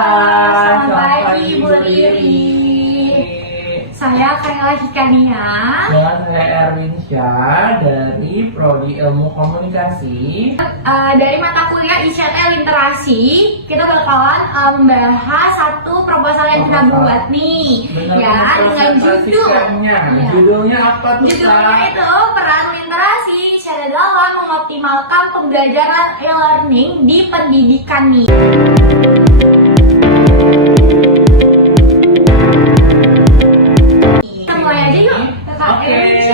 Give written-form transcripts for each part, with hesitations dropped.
Selamat pagi Bu Riri. Saya Kayla Hikania. Dan saya Erwin Syah dari Prodi Ilmu Komunikasi. Dari mata kuliah ICT Literasi, kita bakalan membahas satu proposal yang kita buat nih. Dengan judul. Judulnya apa tuh? Judulnya itu peran literasi secara dalam mengoptimalkan pembelajaran e-learning di pendidikan nih.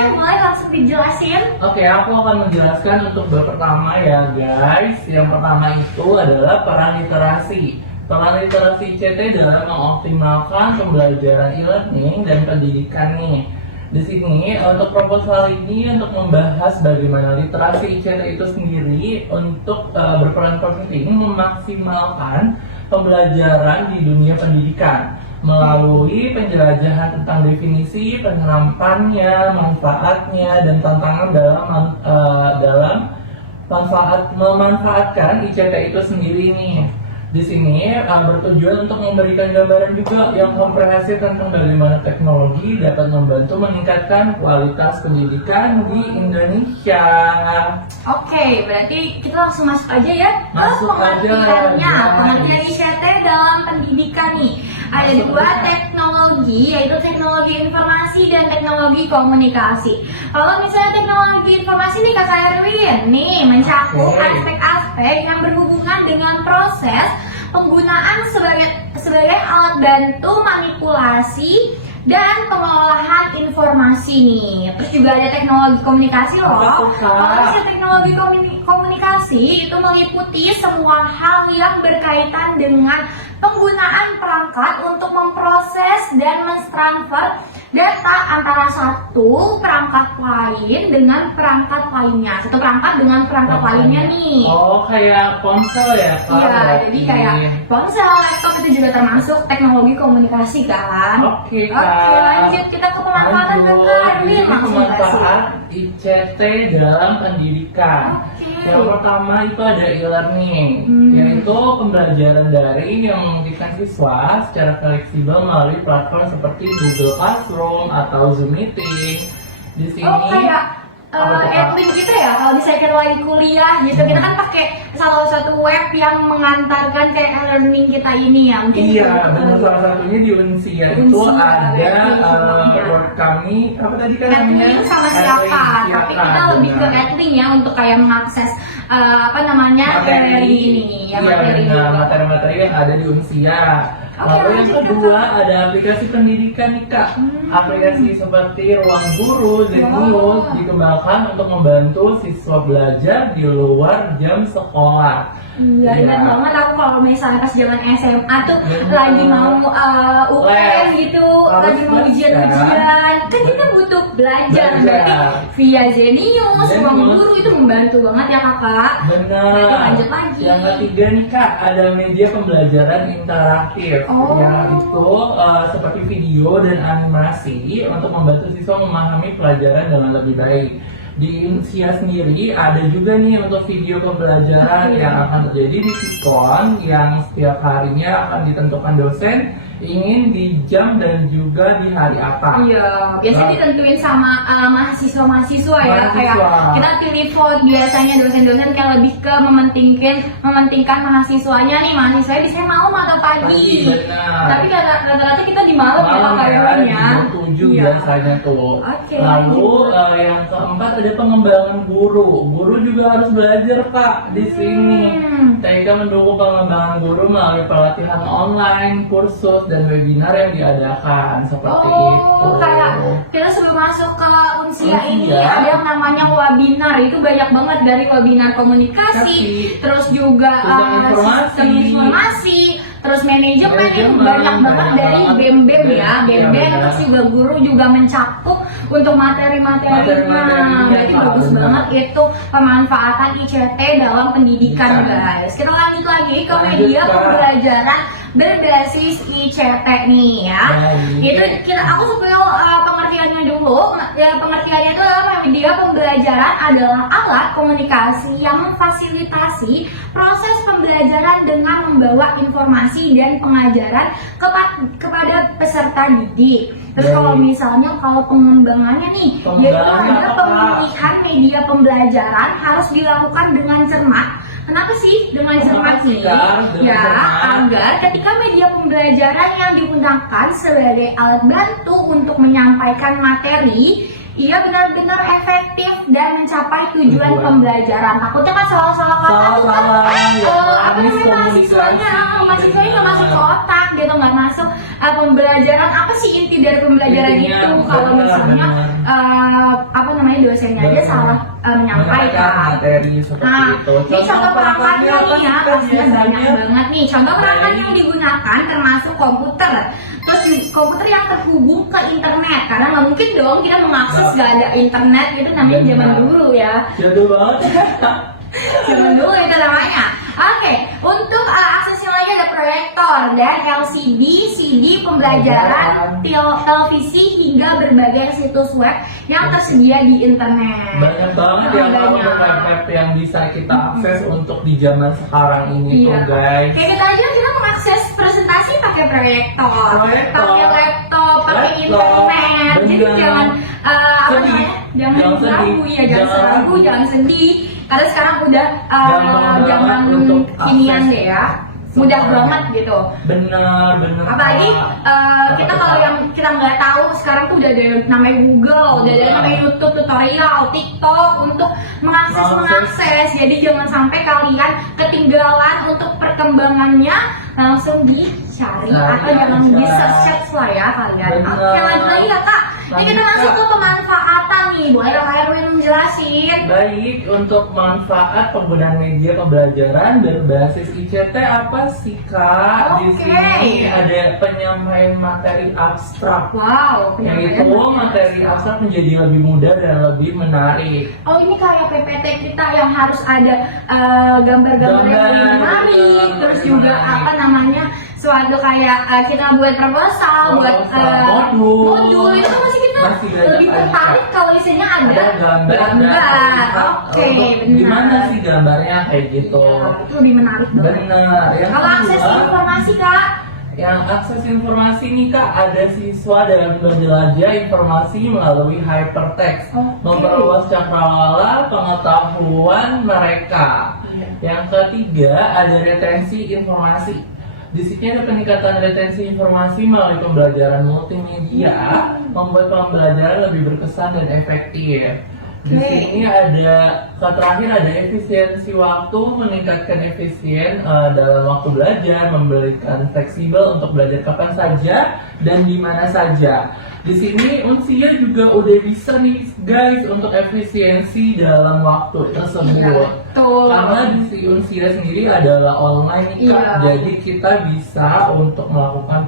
Mulai langsung dijelasin. Oke, aku akan menjelaskan untuk bab pertama ya guys. Yang pertama itu adalah peran literasi. Peran literasi ICT dalam mengoptimalkan pembelajaran e-learning dan pendidikan nih. Di sini untuk proposal ini untuk membahas bagaimana literasi ICT itu sendiri untuk berperan penting memaksimalkan pembelajaran di dunia pendidikan melalui penjelajahan tentang definisi, penerapannya, manfaatnya, dan tantangan dalam memanfaatkan ICT itu sendiri nih. Di sini bertujuan untuk memberikan gambaran juga yang komprehensif tentang bagaimana teknologi dapat membantu meningkatkan kualitas pendidikan di Indonesia. Oke, berarti kita langsung masuk aja ya. Masuk aja. Pengertian ICT dalam pendidikan nih. Ada dua teknologi, yaitu teknologi informasi dan teknologi komunikasi. Kalau misalnya teknologi informasi nih Kakak Erwin, nih mencakup aspek-aspek yang berhubungan dengan proses penggunaan sebagai alat bantu manipulasi dan pengolahan informasi nih. Terus juga ada teknologi komunikasi loh. Kalau misalnya teknologi komunikasi itu meliputi semua hal yang berkaitan dengan penggunaan perangkat untuk memproses dan mentransfer data antara satu perangkat lain dengan perangkat lainnya. Satu perangkat dengan perangkat lainnya nih. Oh, kayak ponsel ya Kak? Iya, jadi kayak ponsel, laptop itu juga termasuk teknologi komunikasi kan? Oke, Kak. Oke, lanjut kita ke pemanfaatan Kakak Erwin. Pemanfaat ICT dalam pendidikan. Yang pertama itu ada e-learning, yaitu pembelajaran daring yang memungkinkan siswa secara fleksibel melalui platform seperti Google Classroom atau Zoom Meeting. Di sini kayak admin kita ya, kalau misalnya kita lagi kuliah gitu, kita kan pakai salah satu web yang mengantarkan kayak learning kita ini ya. Mungkin iya, benar, salah satunya di Unsia itu ada word kami apa tadi kan namanya? Sama siapa, tapi kita lebih ke admin ya untuk kayak mengakses materi ini ya, materi yang ada di Unsia. Lalu yang kedua ada aplikasi pendidikan nih Kak. Aplikasi seperti Ruang Guru, Zenius dikembangkan untuk membantu siswa belajar di luar jam sekolah. Iya, ingat banget aku kalau misalnya pas zaman SMA tuh lagi mau UN gitu, lagi mau ujian-ujian, kan kita butuh belajar. Berarti via Zenius, Ruang Guru itu membantu banget ya Kakak. Benar. Lanjut lagi. Yang ketiga nih Kak, ada media pembelajaran interaktif, yaitu seperti video dan animasi untuk membantu siswa memahami pelajaran dengan lebih baik. Di Unsia sendiri ada juga nih untuk video pembelajaran yang akan terjadi di Sikon yang setiap harinya akan ditentukan dosen ingin di jam dan juga di hari apa. Iya, biasanya ditentuin sama mahasiswa-mahasiswa ya. Kayak kita pilih vote, biasanya dosen-dosen kayak lebih ke mementingkan mahasiswanya nih. Mahasiswanya biasanya malam atau pagi. Tapi rata-rata kita di malam ya kayaknya. Jam 7 biasanya tuh. Lalu yang keempat ada pengembangan guru. Guru juga harus belajar Pak di sini. TK mendukung pengembangan guru melalui pelatihan online, kursus, dan webinar yang diadakan seperti itu. Kayak kita sebelum masuk ke Unsia ini ada yang namanya webinar. Itu banyak banget, dari webinar komunikasi, terus juga sistem informasi, terus manajemen, itu banyak banget dari BEM-BEM ya. BEM-BEM terus juga guru juga mencakup untuk materi-materinya. Materi-materinya, Jadi Kak, bagus benar. banget itu pemanfaatan ICT dalam pendidikan, Bisa. guys. Kita lanjut lagi ke Lanjut, media Kak. pembelajaran berbasis ICT nih ya. Baik. Itu aku spill pengertiannya dulu. Ya, pengertiannya itu adalah media pembelajaran adalah alat komunikasi yang memfasilitasi proses pembelajaran dengan membawa informasi dan pengajaran kepada peserta didik. Terus Baik. kalau misalnya kalau pengembangannya nih, yaitu Pengembangannya ada apa, Kak? pemilihan media pembelajaran harus dilakukan dengan cermat. Kenapa sih dengan cermat sih, nih? Kak, dengan Ya, cermat? agar ketika media pembelajaran yang digunakan sebagai alat bantu untuk menyampaikan materi, ia benar-benar efektif dan mencapai tujuan Tujuan. pembelajaran. Takutnya kan salah-salah kata tuh kan, Salah-salah, ya, apa namanya mahasiswanya nggak masuk ke otak gitu, nggak masuk pembelajaran. Apa sih inti dari pembelajaran Intinya, itu? Kalau benar, misalnya benar. apa namanya dosennya aja Benar. salah menyampaikan. materi seperti Nah, itu. ini contoh perangkatnya apa nih ya, sih, Kak, pastinya banyak biasanya? banget nih. Contoh perangkat Baik. yang digunakan termasuk komputer. Terus komputer yang terhubung ke internet, karena nggak mungkin dong kita mengakses Nggak. gak ada internet, itu namanya Benar. zaman dulu ya. Jadul banget. Zaman dulu itu namanya. Oke, untuk aksesnya lagi ada proyektor dan LCD, CD pembelajaran, televisi hingga berbagai situs web yang tersedia di internet. Banyak banget ya kalau Banyak. web yang bisa kita akses untuk di zaman sekarang ini Iya. tuh, guys. Kayak kita aja kita mengakses presentasi pakai proyektor, Proyektor. pakai laptop, pakai Laptop, internet. Jadi benar. jangan apa Sedih. namanya? Jangan Jangan ragu sedih. ya, jangan Jangan ragu, ragu. jangan sedih. Karena sekarang udah Gampang zaman banget untuk kinian akses deh ya. Mudah semuanya. banget gitu. Benar. Apalagi kita kalau yang kita nggak tahu sekarang tuh udah ada namanya Google, udah ada namanya YouTube tutorial, TikTok untuk mengakses. Jadi jangan sampai kalian ketinggalan untuk perkembangannya, langsung dicari Nah, atau ya, jangan bisa. di search lah ya kalian. Benar. Oke, lanjut lagi ya Kak. Ini kita Lanjut, masuk Kak. ke pemanfaatan nih. Boleh dong Kak Erwin menjelasin? Baik, untuk manfaat penggunaan media pembelajaran berbasis ICT apa sih, Kak? Di Oke. sini ada penyampaian materi abstrak. Wow, Yaitu materi abstrak menjadi lebih mudah dan lebih menarik. Oh, ini kayak PPT kita yang harus ada gambar-gambar yang lebih Gambar, menarik, betul, terus lebih juga menarik. apa namanya suatu kayak kita buat proposal, buat modul itu masih kita Masih banyak lebih lagi, tertarik kalau isinya ada gambar. Oke, benar. Gimana sih gambarnya kayak gitu? Iya, itu lebih menarik banget. Benar. Yang Kalau akses kedua, informasi Kak, yang akses informasi nih, Kak, ada siswa dalam menjelajah informasi melalui hypertext, Oke. memperluas cakrawala pengetahuan mereka. Iya. Yang ketiga ada retensi informasi. Di sini ada peningkatan retensi informasi melalui pembelajaran multimedia, membuat pembelajaran lebih berkesan dan efektif. Di Oke. sini ada terakhir ada efisiensi waktu, meningkatkan efisien dalam waktu belajar, memberikan fleksibel untuk belajar kapan saja dan di mana saja. Di sini Unsia juga udah bisa nih guys untuk efisiensi dalam waktu tersebut. Iya, betul. Karena di si Unsia sendiri adalah online nih, Kak. Iya. Jadi kita bisa untuk melakukan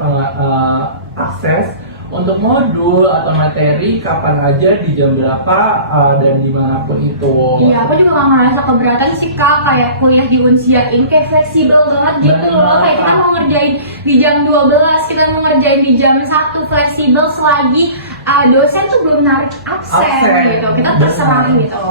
akses untuk modul atau materi kapan aja di jam berapa dan dimanapun itu. iya, aku juga gak ngerasa keberatan sih Kak, kayak kuliah di Unsia ini kayak fleksibel banget gitu loh. Benar, Kayak kita Kak. mau ngerjain di jam 12, kita mau ngerjain di jam 1, fleksibel selagi dosen tuh belum narik absen Absen, gitu. Kita terserah benar. gitu.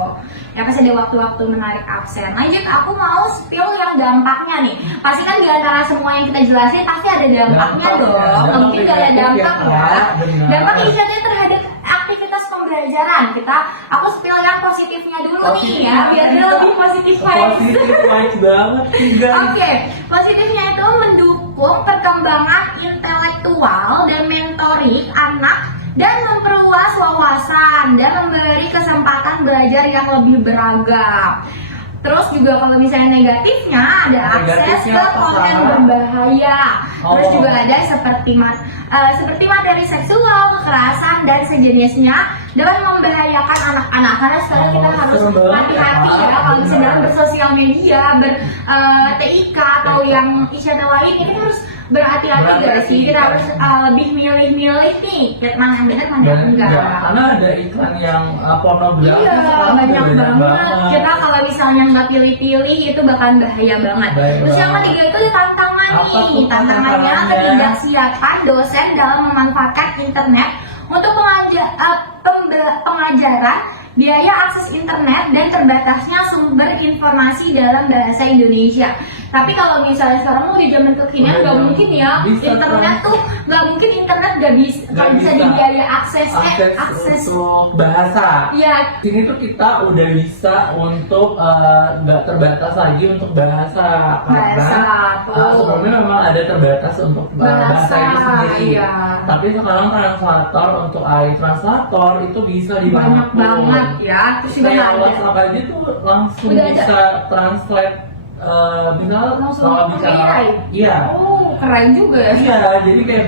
Ya pasti ada waktu-waktu menarik absen. Lanjut, aku mau spill yang dampaknya nih. Pasti kan di antara semua yang kita jelasin pasti ada dampaknya Dampak, dong. ya. Nggak Dampak mungkin gak ada negatif ya, dampak Kak. ya. Benar. Dampak ICT terhadap aktivitas pembelajaran. Aku spill yang positifnya dulu nih ya, biar kita lebih positif vibes. Positif vibes banget sih, guys. Oke, positifnya itu mendukung perkembangan intelektual dan mentorik anak dan memperluas wawasan dan memberi kesempatan belajar yang lebih beragam. Terus juga kalau misalnya negatifnya ada akses Negatifnya ke apa, konten Kak? berbahaya. Terus Oh. juga ada seperti materi seksual, kekerasan dan sejenisnya dapat membahayakan anak-anak, karena sekarang kita harus serem banget hati-hati ya, ya Kak. kalau misalnya dalam Benar. bersosial media, TIK atau yang isyata lainnya, kita harus berhati-hati gak Berhati-hati, sih? Kita kan. harus lebih milih-milih nih, mana yang benar mana yang enggak. Karena ada iklan yang pornografi Iya, sekarang banyak udah banget. Kita kalau misalnya nggak pilih-pilih itu bakalan bahaya banget. Bahaya Terus yang banget. ketiga itu ada tantangan Apa nih. tuh Tantangannya tantangannya? ketidaksiapan dosen dalam memanfaatkan internet untuk pengajaran, biaya akses internet, dan terbatasnya sumber informasi dalam bahasa Indonesia. Tapi kalau misalnya sekarang mau di zaman kekinian Udah nggak zaman- mungkin ya, bisa internet kan? tuh nggak mungkin internet nggak bisa dibiaya akses untuk bahasa. Iya. Sini tuh kita udah bisa untuk nggak terbatas lagi untuk bahasa karena Bahasa, tuh. sebelumnya memang ada terbatas untuk bahasa Bahasa, itu sendiri. iya. Tapi sekarang translator untuk AI translator itu bisa Banyak dimanapun. banget ya. Terus juga Kayak ada. WhatsApp aja tuh langsung Udah ada. bisa translate misal Langsung lawan pakai bicara. AI? Iya. Oh, keren juga ya. Iya, jadi kayak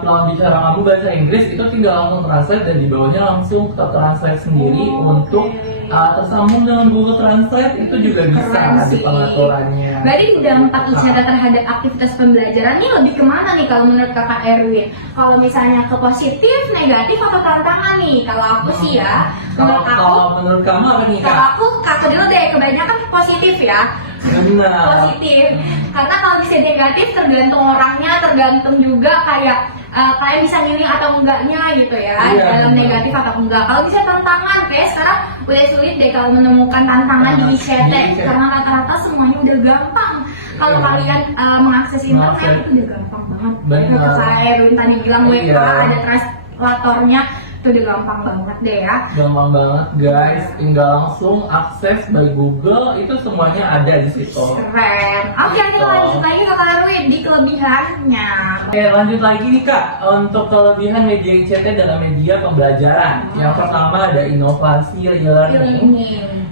lawan bicara kamu bahasa Inggris itu tinggal langsung translate dan di bawahnya langsung ke translate sendiri Oh, untuk oke. tersambung dengan Google Translate itu juga bisa Keren di sih. pengaturannya. Berarti dampak isyata terhadap aktivitas pembelajaran ini lebih kemana nih kalau menurut kakak Erwin? Kalau misalnya ke positif, negatif, atau tantangan nih? Kalau aku sih ya, Kalau menurut aku, kalau menurut kamu apa nih kalau Kak? aku kakak dulu deh, kebanyakan positif ya. Benar. Positif, karena kalau bisa negatif tergantung orangnya, tergantung juga kayak kalian bisa milih atau enggaknya gitu ya, Iya, dalam benar. negatif atau enggak. Kalau bisa tantangan, kayak sekarang udah sulit deh kalau menemukan tantangan di ICT, Di ICT. karena rata-rata semuanya udah gampang. Kalau Iya. kalian mengakses internet Mengakses. itu udah gampang banget. Benar. Kayak saya Erwin tadi bilang WK Iya. ada translatornya, itu udah gampang banget deh ya. Gampang banget guys, tinggal langsung akses by Google itu semuanya ada di situ. Keren. Oke, nanti Gitu. lanjut lagi kakak Erwin di kelebihannya. Oke, lanjut lagi nih Kak, untuk kelebihan media ICT dalam media pembelajaran. Yang pertama ada inovasi e-learning,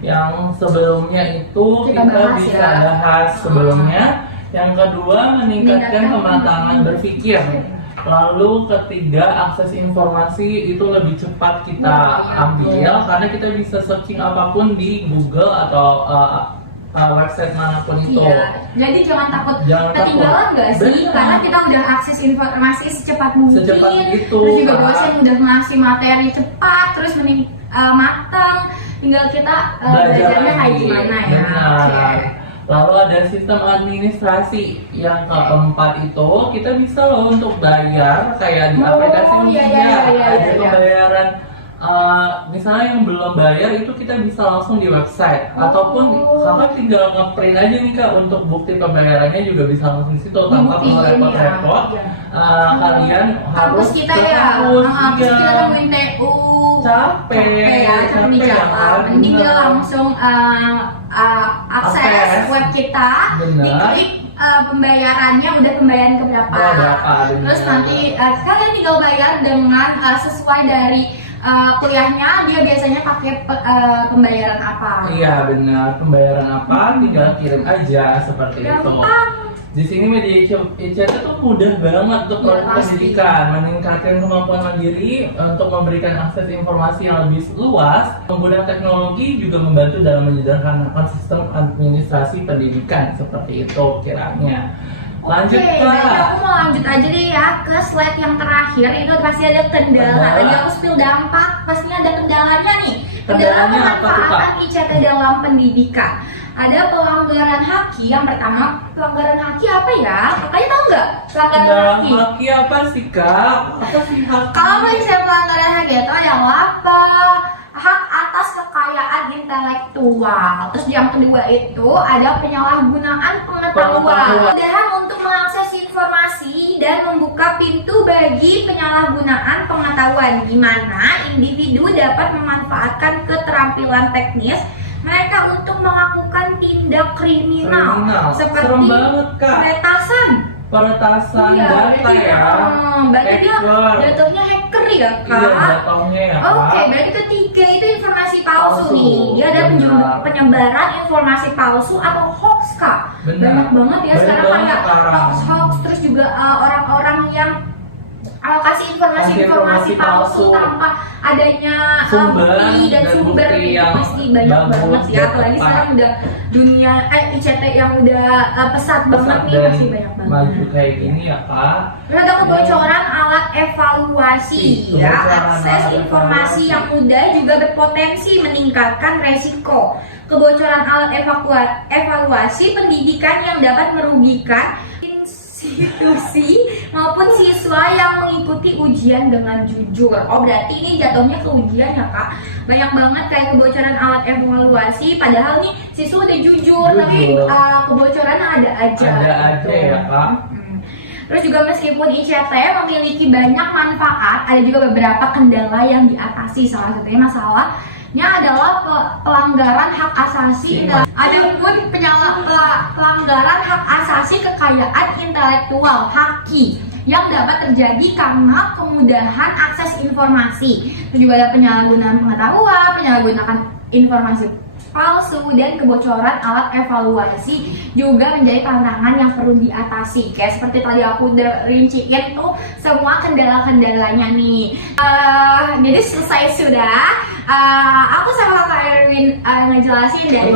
yang sebelumnya itu Kita kita bahas bisa ya. bahas sebelumnya. Yang kedua, meningkatkan Meningkatkan kematangan berpikir. Lalu ketiga, akses informasi itu lebih cepat kita ambil karena kita bisa searching apapun di Google atau website manapun itu. Iya, jadi jangan takut Jangan ketinggalan takut. nggak sih? Benar. Karena kita udah akses informasi secepat mungkin. Secepat itu, Terus juga Kak. dosen udah ngasih materi cepat, terus matang. Tinggal kita belajarnya kayak gimana ya. Benar. Oke. Lalu ada sistem administrasi yang keempat itu kita bisa loh untuk bayar kayak di Oh, aplikasi iya, Rupiah iya, iya, ada iya. pembayaran. Misalnya yang belum bayar itu kita bisa langsung di website ataupun kakak tinggal ngeprint aja nih Kak untuk bukti pembayarannya juga bisa langsung di situ tanpa perlu Buktiin repot-repot. ya. Kalian harus Kampus kita ke ya, kampus, kampus iya. kita nemuin TU. Capek Ya, capek di jalan. kan? Mending dia Bener. langsung akses Akses. web kita, Bener. diklik pembayarannya, udah pembayaran ke berapa. Berapa, bener. Terus nanti kalian tinggal bayar dengan sesuai dari kuliahnya, dia biasanya pakai pembayaran apa. Iya benar, pembayaran apa tinggal kirim aja seperti itu. Gampang. Di sini media ICT tuh mudah banget untuk Ya, proses pasti. pendidikan, meningkatkan kemampuan mandiri untuk memberikan akses informasi yang lebih luas. Menggunakan teknologi juga membantu dalam menyederhanakan sistem administrasi pendidikan seperti itu kiranya. Lanjut Oke, berarti Kak. aku mau lanjut aja deh ya ke slide yang terakhir. Itu pasti ada kendala. Kendala. Tadi aku spill dampak, pastinya ada kendalanya nih. Kendala Kendalanya apa tuh, pemanfaatan Kak? ICT dalam pendidikan. Ada pelanggaran haki. Yang pertama, pelanggaran haki apa ya? Kakaknya tahu nggak pelanggaran Nah, haki? haki apa sih Kak? Apa sih haki? Kalau misalnya pelanggaran hak itu yang apa? Hak atas kekayaan intelektual. Terus yang kedua itu ada penyalahgunaan pengetahuan. Pengetahuan. Kemudahan untuk mengakses informasi dan membuka pintu bagi penyalahgunaan pengetahuan, di mana individu dapat memanfaatkan keterampilan teknis mereka untuk melakukan tindak kriminal, Kriminal. seperti Serem banget, Kak. peretasan. Peretasan Iya, data berarti ya. berarti dia Hacker. jatuhnya hacker ya, Kak? Iya jatuhnya ya Kak. Oke, berarti ketiga itu informasi palsu Palsu, nih. Dia ada benar. penyebaran informasi palsu atau hoax, Kak. Benar. Banyak banget ya Banyak sekarang banget kayak sekarang. hoax, terus juga orang-orang yang alokasi informasi palsu tanpa adanya bukti dan sumber bukti itu yang pasti banyak bagus, banget sih, apalagi tepat. sekarang udah dunia ICT yang udah pesat banget nih, dan pasti banyak banget. maju kayak gini ya kak. Terus ada kebocoran alat evaluasi ya, Kebocoran akses alat informasi evaluasi. yang mudah juga berpotensi meningkatkan resiko kebocoran alat evaluasi pendidikan yang dapat merugikan institusi maupun siswa yang mengikuti ujian dengan jujur. Oh berarti ini jatuhnya ke ujian ya kak. Banyak banget kayak kebocoran alat evaluasi, padahal nih siswa udah jujur. Tapi kebocoran ada aja. Ada aja ya kak. Terus juga meskipun ICT memiliki banyak manfaat, ada juga beberapa kendala yang diatasi. Salah satunya masalahnya adalah pelanggaran hak asasi. Ada pun pelanggaran hak asasi kekayaan intelektual (HAKI) yang dapat terjadi karena kemudahan akses informasi. Terus juga ada penyalahgunaan pengetahuan, penyalahgunaan informasi palsu, dan kebocoran alat evaluasi juga menjadi tantangan yang perlu diatasi. Kayak seperti tadi aku udah rinciin tuh semua kendala-kendalanya nih. Jadi selesai sudah. Aku sama Kak Erwin ngejelasin dari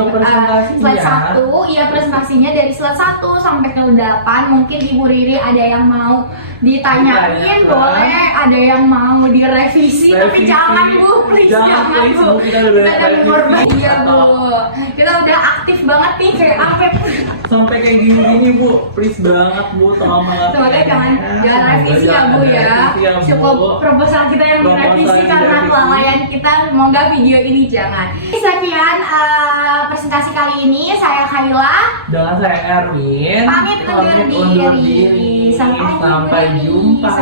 slide 1. Iya, presentasinya dari slide 1 sampai ke 8. Mungkin Ibu Riri ada yang mau ditanyain, boleh. Ada yang mau direvisi, tapi jangan Bu, please jangan Bu. Kita udah korban. Iya Bu, kita udah aktif banget nih kayak sampai kayak gini Bu, please banget Bu, tolong banget. Semoga jangan revisi ya Bu ya. Cukup proposal kita yang direvisi karena kelalaian kita. Semoga video ini jangan. Sekian presentasi kali ini, saya Kayla dengan saya Erwin pamit undur diri. Sampai jumpa.